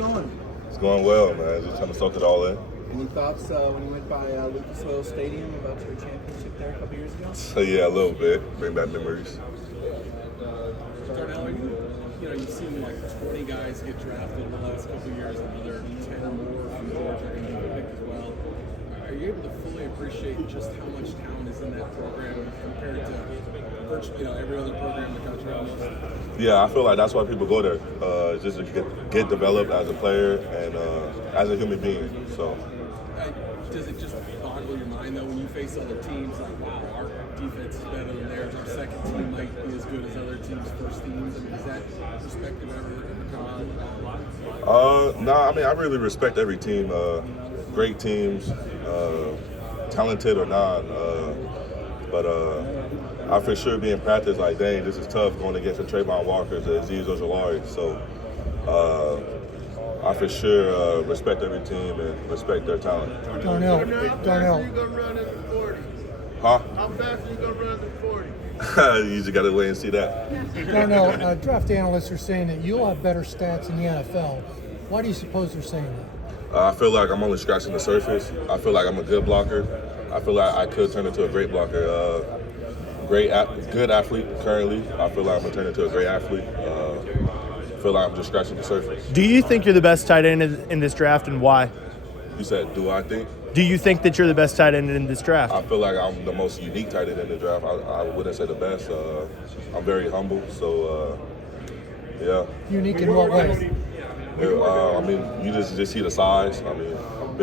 going? It's going well, man. Just trying to soak it all in. Any thoughts when you went by Lucas Oil Stadium about your championship there a couple years ago? So yeah, a little bit. Bring back memories. Darnell, you've seen like 20 guys get drafted in the last couple of years, another 10 or more from Georgia are going to be picked as well. Are you able to fully appreciate just how much talent is in that program compared to virtually every other program in the country almost? Yeah, I feel like that's why people go there, just to get developed as a player and as a human being. So. Does it just boggle your mind though when you face other teams like, wow, our defense is better than theirs, our second team might be as good as other teams' first teams? I mean, is that perspective ever come on? No, I mean, I really respect every team. Great teams, talented or not. But I for sure be in practice like, dang, this is tough going against the Trayvon Walkers, the Azeez Ojulari. So I for sure respect every team and respect their talent. Darnell. How fast are you going to run in the 40? Huh? How fast are you going to run in the 40? You just got to wait and see that. Darnell, draft analysts are saying that you'll have better stats in the NFL. Why do you suppose they're saying that? I feel like I'm only scratching the surface. I feel like I'm a good blocker. I feel like I could turn into a great blocker. Good athlete currently. I feel like I'm going to turn into a great athlete. I feel like I'm just scratching the surface. Do you think you're the best tight end in this draft, and why? You said, do I think? Do you think that you're the best tight end in this draft? I feel like I'm the most unique tight end in the draft. I wouldn't say the best. I'm very humble, so yeah. Unique in what way? I mean, you just see the size. I mean, I'm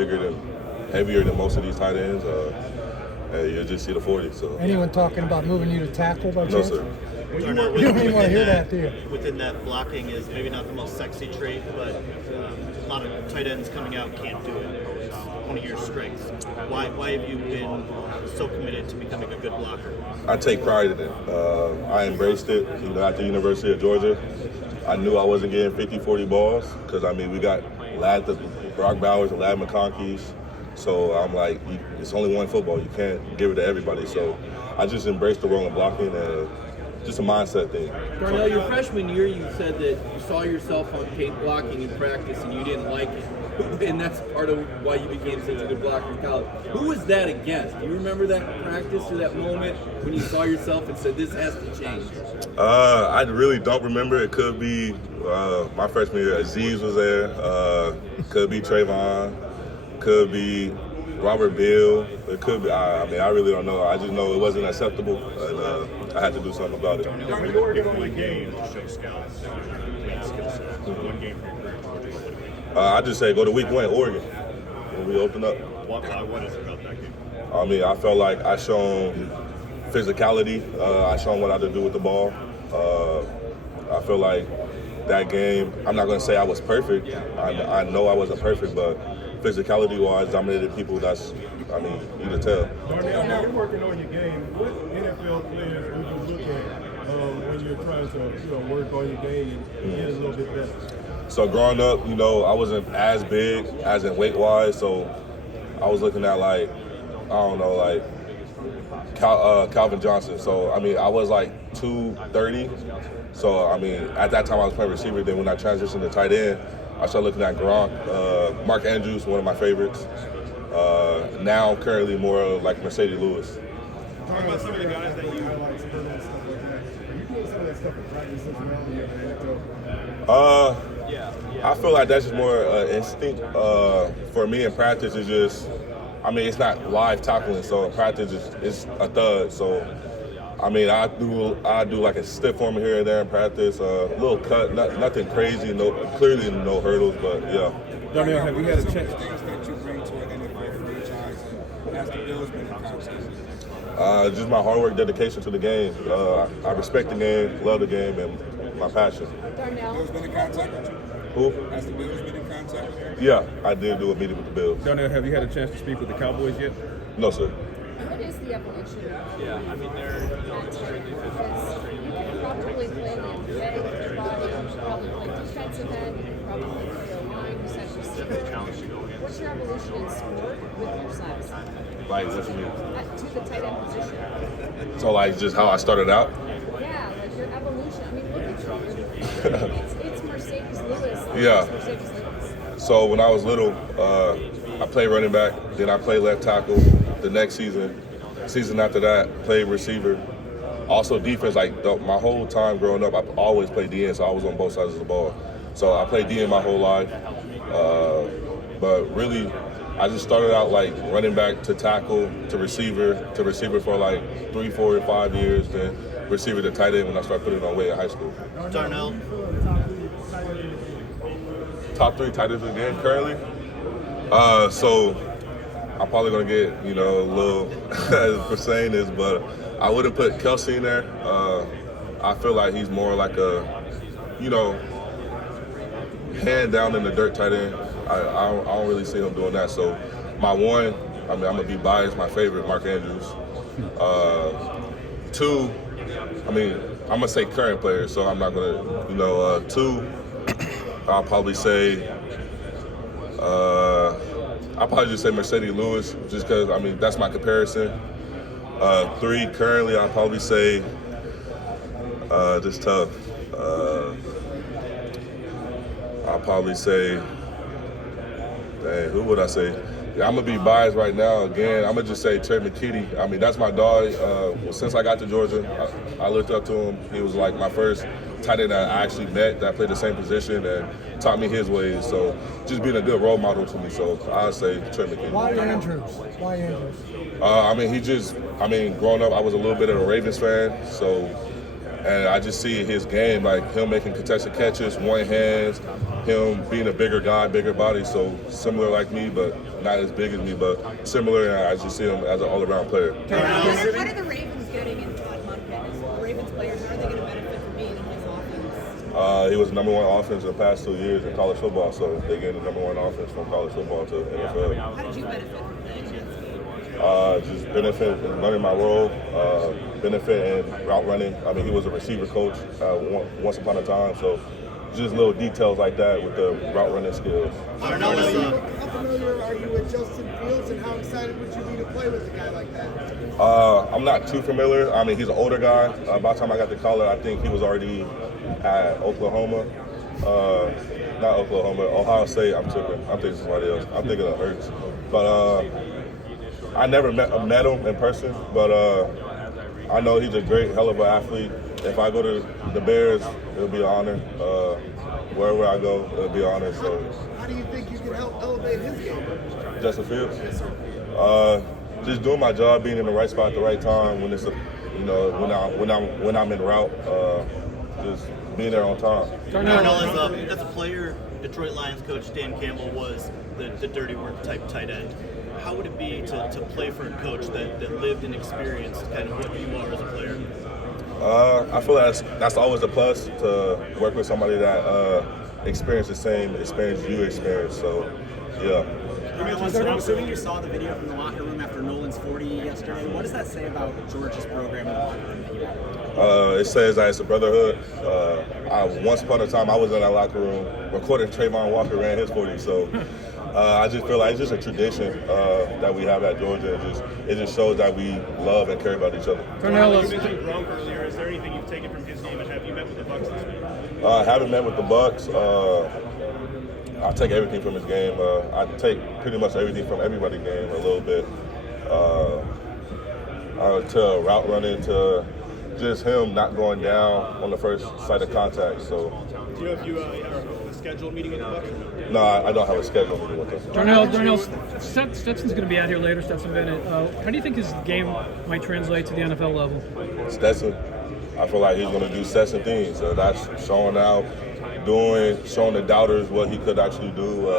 heavier than most of these tight ends. And you just see the 40. So. Anyone talking about moving you to tackle by No, chance? sir. You don't even want to hear that, do you? Within that, blocking is maybe not the most sexy trait, but a lot of tight ends coming out can't do it. It's one of your strengths. Why have you been so committed to becoming a good blocker? I take pride in it. I embraced it. At the University of Georgia, I knew I wasn't getting 50, 40 balls because, I mean, we got Brock Bowers and Lad McConkey's. So I'm like, it's only one football. You can't give it to everybody. So I just embraced the role of blocking and just a mindset thing. Darnell, your freshman year, you said that you saw yourself on tape blocking in practice and you didn't like it. And that's part of why you became such a good blocker in college. Who was that against? Do you remember that practice or that moment when you saw yourself and said, this has to change? I really don't remember. It could be my freshman year. Azeez was there. Could be Trayvon. Could be Robert Bill. It could be. I mean, I really don't know. I just know it wasn't acceptable, and I had to do something about it. One game to show scouts one game for your career. I just say go to week 1, Oregon, when we open up. What is it about that game? I mean, I felt like I shown physicality. I shown what I could do with the ball. I feel like that game, I'm not going to say I was perfect. I know I wasn't perfect, but physicality-wise, dominated people. You can tell. Darnell, now you're working on your game. What NFL players do you look at when you're trying to work on your game and get a little bit better? So growing up, I wasn't as big as in weight-wise, so I was looking at Calvin Johnson. So, I mean, I was like 230. So, I mean, at that time I was playing receiver. Then when I transitioned to tight end, I started looking at Gronk, Mark Andrews, one of my favorites. Now, currently, more like Mercedes Lewis. Talk about some of the guys that you highlights and stuff like that. Are you doing some of that stuff in practice as well? I feel like that's just more instinct. For me in practice, it's just, I mean, it's not live tackling. So in practice, it's a thud. So, I mean, I do like a stiff form here and there in practice, a little cut, nothing crazy, clearly no hurdles, but yeah. Darnell, have you had a chance? Things that you bring to an NFL franchise and has the Bills been in conversation? Just my hard work, dedication to the game. I respect the game, love the game, and my passion. Darnell. Bills been in contact with you? Who? Has the Bills been in contact with you? Yeah, I did do a meeting with the Bills. Darnell, have you had a chance to speak with the Cowboys yet? No, sir. What is the evolution? Yeah, I mean, they're extremely physical. You can probably play the NBA with your body, you can probably play defensive end, you can probably play the line, you said receiver. What's your evolution in sport with your size? Like, what you mean? To the tight end position. So, like, just how I started out? Yeah, like your evolution. I mean, look at you. It's Mercedes Lewis. Yeah. Mercedes Lewis. So when I was little, I played running back, then I played left tackle. The next season after that, played receiver. Also defense, my whole time growing up, I've always played DN, so I was on both sides of the ball. So I played DN my whole life. But really, I just started out like running back to tackle to receiver for like 3, 4, 5 years, then receiver to tight end when I started putting on weight in high school. Darnell? Top 3 tight ends again currently. So I'm probably gonna get a little for saying this, but I wouldn't put Kelsey in there. I feel like he's more like a hand down in the dirt tight end. I don't really see him doing that. So my one, I'm gonna be biased. My favorite, Mark Andrews. 2, I'm gonna say current players, so I'm not gonna 2. I'll probably say. I'll probably just say Mercedes Lewis, just because that's my comparison. 3 currently, I'll probably say just tough. I'll probably say, dang, who would I say? I'm gonna be biased right now. Again, I'm gonna just say Trey McKitty. That's my dog. Since I got to Georgia, I looked up to him. He was like my first tight end that I actually met that played the same position and taught me his ways. So just being a good role model to me. So I'd say Trey McKitty. Why Andrews? Why Andrews? Growing up, I was a little bit of a Ravens fan. So, and I just see his game, like him making contested catches, one hands, him being a bigger guy, bigger body. So similar like me, but not as big as me, but similar. And I just see him as an all-around player. What are the Ravens getting in Todd Monken? The Ravens players, how are they going to benefit from being in his offense? He was the number 1 offense in the past 2 years in college football, so they gained the number 1 offense from college football to NFL. How did you benefit from that? Just benefit in learning my role, benefit in route running. He was a receiver coach once upon a time, so just little details like that with the route running skills. How familiar are you with Justin Fields, and how excited would you be to play with a guy like that? I'm not too familiar. He's an older guy. By the time I got to college, I think he was already at Oklahoma. Not Oklahoma, Ohio State. I'm thinking somebody else. I'm thinking of Hurts. But I never met him in person, but I know he's a great, hell of an athlete. If I go to the Bears, it'll be an honor. Wherever I go, it'll be an honor. So, how do you think you can help elevate his game? Justin Fields? Just doing my job, being in the right spot at the right time when it's when I'm en route. Just being there on time. Darnell, as a player, Detroit Lions coach Dan Campbell was the dirty work type tight end. How would it be to play for a coach that lived and experienced kind of what you are as a player? I feel that's always a plus to work with somebody that experienced the same experience you experienced. So, yeah. I'm assuming you saw the video from the locker room after Nolan's 40 yesterday. What does that say about Georgia's program in the locker room that you have? It says that it's a brotherhood. Once upon a time, I was in that locker room recording Trayvon Walker ran his 40. So I just feel like it's just a tradition that we have at Georgia. It just shows that we love and care about each other. Darnell, you mentioned Gronk earlier. Is there anything you've taken from his game, and have you met with the Bucs this week? I haven't met with the Bucs. I take everything from his game. I take pretty much everything from everybody's game a little bit. To route running, to just him not going down on the first sight of contact. So, do you know if you are a scheduled meeting with the Bucs? No, I don't have a scheduled meeting with him. Darnell, Stetson's going to be out here later. Stetson Bennett. How do you think his game might translate to the NFL level? Stetson, I feel like he's going to do Stetson things. That's showing out, showing the doubters what he could actually do.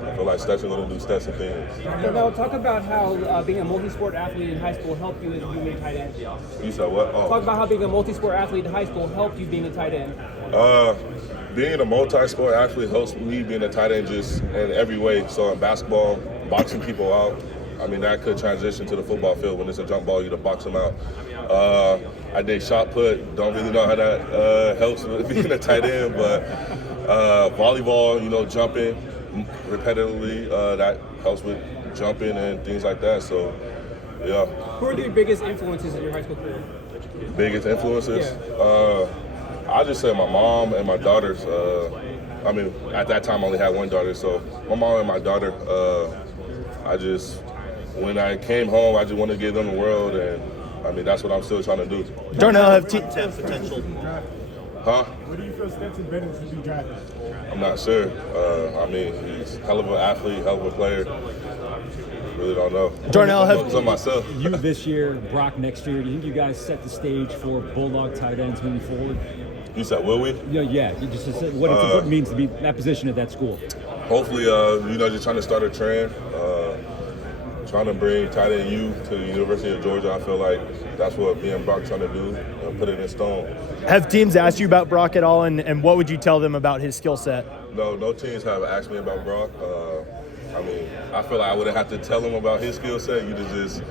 I feel like Stetson's going to do Stetson things. Darnell, talk about how being a multi-sport athlete in high school helped you as being a tight end. You said what? Oh. Talk about how being a multi-sport athlete in high school helped you being a tight end. Being a multi-sport athlete helps me being a tight end just in every way. So in basketball, boxing people out. That could transition to the football field when it's a jump ball, you to box them out. I did shot put. Don't really know how that helps with being a tight end, but volleyball, jumping repetitively, that helps with jumping and things like that. So, yeah. Who are your biggest influences in your high school career? Biggest influences? Yeah. I just say my mom and my daughters. I mean, at that time I only had one daughter, so my mom and my daughter, when I came home, I just wanted to give them the world, and I mean, that's what I'm still trying to do. Darnell, have Untapped potential. Huh? What do you feel Stetson Bennett should be drafted? I'm not sure. I mean, he's a hell of an athlete, hell of a player. Really don't know. Darnell, have to myself. You this year, Brock next year. Do you think you guys set the stage for Bulldog tight ends moving forward? You said, will we? Yeah. You just said what it means to be in that position at that school. Hopefully, just trying to start a trend. Trying to bring tight end U to the University of Georgia. I feel like that's what me and Brock trying to do, put it in stone. Have teams asked you about Brock at all, and what would you tell them about his skill set? No teams have asked me about Brock. I mean, I feel like I wouldn't have to tell them about his skill set. You just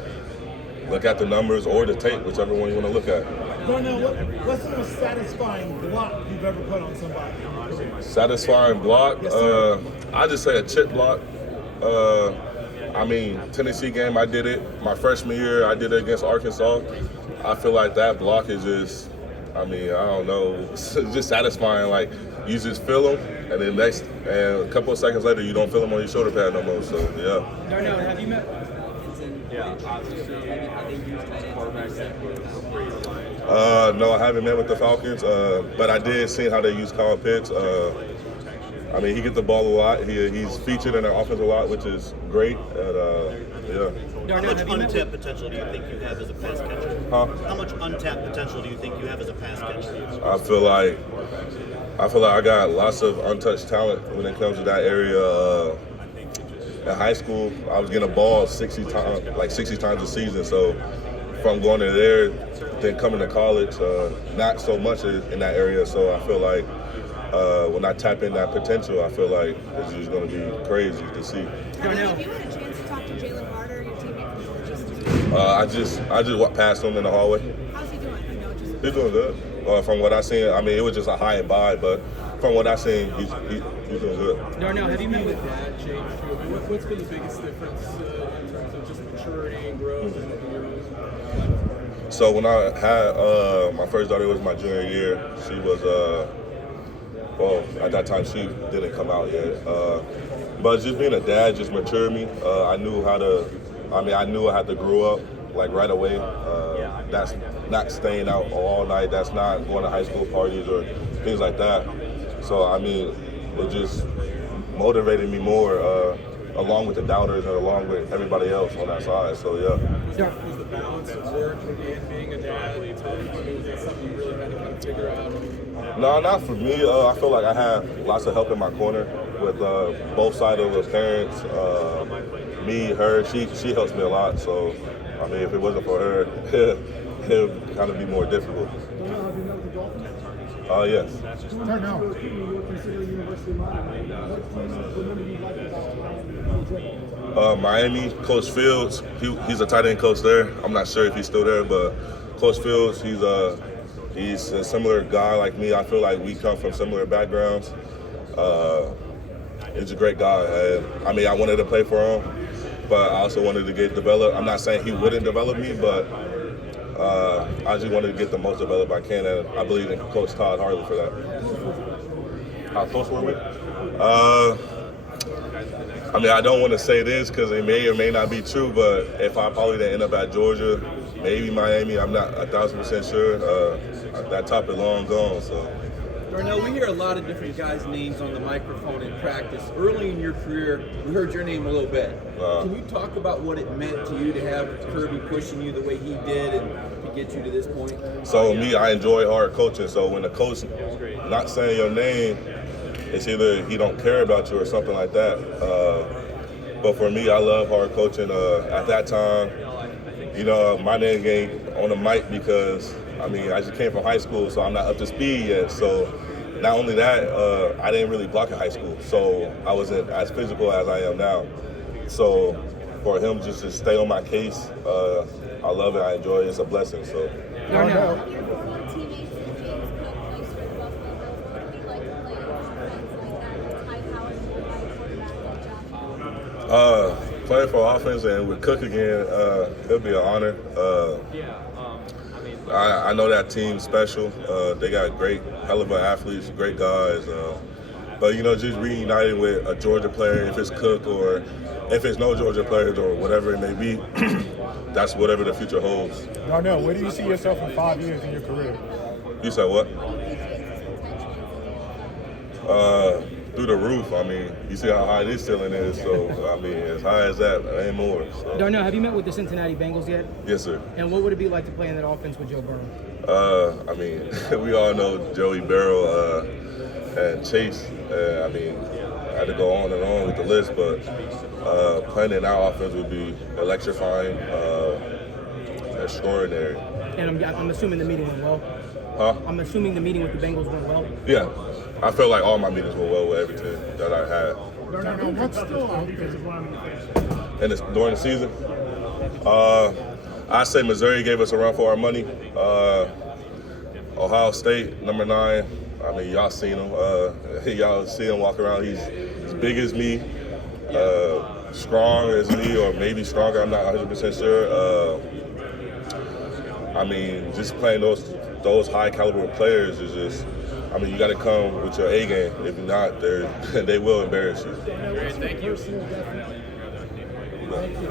look at the numbers or the tape, whichever one you want to look at. Darnell, what's the most satisfying block you've ever put on somebody? Satisfying block? I just say a chip block. I mean, Tennessee game, I did it. My freshman year, I did it against Arkansas. I feel like that block is just, I don't know, it's just satisfying. Like, you just feel them, and then a couple of seconds later, you don't feel them on your shoulder pad no more. So, yeah. Darnell, have you met? No, I haven't met with the Falcons, but I did see how they use Kyle Pitts. I mean, he gets the ball a lot. He's featured in their offense a lot, which is great. And How much untapped potential do you think you have as a pass catcher? Huh? How much untapped potential do you think you have as a pass catcher? I feel like I got lots of untouched talent when it comes to that area. In high school, I was getting a ball 60 times a season. So from going to there, then coming to college, not so much in that area. So I feel like when I tap in that potential, I feel like it's just going to be crazy to see. Darnell, have you had a chance to talk to Jalen Carter, your teammate from Georgia? I just walked past him in the hallway. How's he doing? He's doing good. From what I seen, I mean, it was just a high and by, but from what I seen, he's doing good. Darnell, have you met with Dad change too? I mean, what's been the biggest difference in terms of just maturity and growth in your own? So when I had my first daughter, was my junior year. She was at that time she didn't come out yet. But just being a dad just matured me. I knew I had to grow up like right away. That's not staying out all night. That's not going to high school parties or things like that. So I mean, it just motivated me more, along with the doubters and along with everybody else on that side. So yeah. Was the balance of work and being a dad tough? I mean, was that something you really had to kind of figure out? No, not for me. I feel like I have lots of help in my corner with both sides of the parents. Me, her, she helps me a lot. So, I mean, if it wasn't for her, it would kind of be more difficult. Yes. Darnell. Miami, Coach Fields, he's a tight end coach there. I'm not sure if he's still there, but Coach Fields, he's a similar guy like me. I feel like we come from similar backgrounds. He's a great guy. I mean, I wanted to play for him, but I also wanted to get developed. I'm not saying he wouldn't develop me, but I just wanted to get the most developed I can, and I believe in Coach Todd Harley for that. How close were we? I mean, I don't want to say this because it may or may not be true, but if I probably didn't end up at Georgia, maybe Miami, I'm not 1,000% sure. That top is long gone, so. Darnell, we hear a lot of different guys' names on the microphone in practice. Early in your career, we heard your name a little bit. Can you talk about what it meant to you to have Kirby pushing you the way he did and to get you to this point? So me, I enjoy hard coaching. So when the coach not saying your name, it's either he don't care about you or something like that. But for me, I love hard coaching. At that time, my name ain't on the mic because, I mean, I just came from high school, so I'm not up to speed yet. So not only that, I didn't really block in high school, so I wasn't as physical as I am now. So for him just to stay on my case, I love it, I enjoy it, it's a blessing. So. Darnell. Playing for offense and with Cook again, it'll be an honor. I know that team's special. They got hell of athletes, great guys. But, you know, just reuniting with a Georgia player, if it's Cook or if it's no Georgia players or whatever it may be, that's whatever the future holds. Darnell, where do you see yourself in 5 years in your career? You said what? Through the roof. I mean, you see how high this ceiling is, so, I mean, as high as that, ain't more. So. Darnell, have you met with the Cincinnati Bengals yet? Yes, sir. And what would it be like to play in that offense with Joe Burrow? I mean, we all know Joey Barrow and Chase. I mean, I had to go on and on with the list, but playing in our offense would be electrifying, extraordinary. And I'm assuming the meeting went well? Huh? I'm assuming the meeting with the Bengals went well? Yeah. I felt like all my meetings went well with everything that I had. Darnell, what's still offensive lineman you face? And during the season, I say Missouri gave us a run for our money. Ohio State, number 9. I mean, y'all seen him. Y'all see him walk around. He's as big as me, strong as me, or maybe stronger. I'm not 100% sure. I mean, just playing those high caliber players is just. I mean, you got to come with your A game. If not, they will embarrass you. Thank you. Thank you.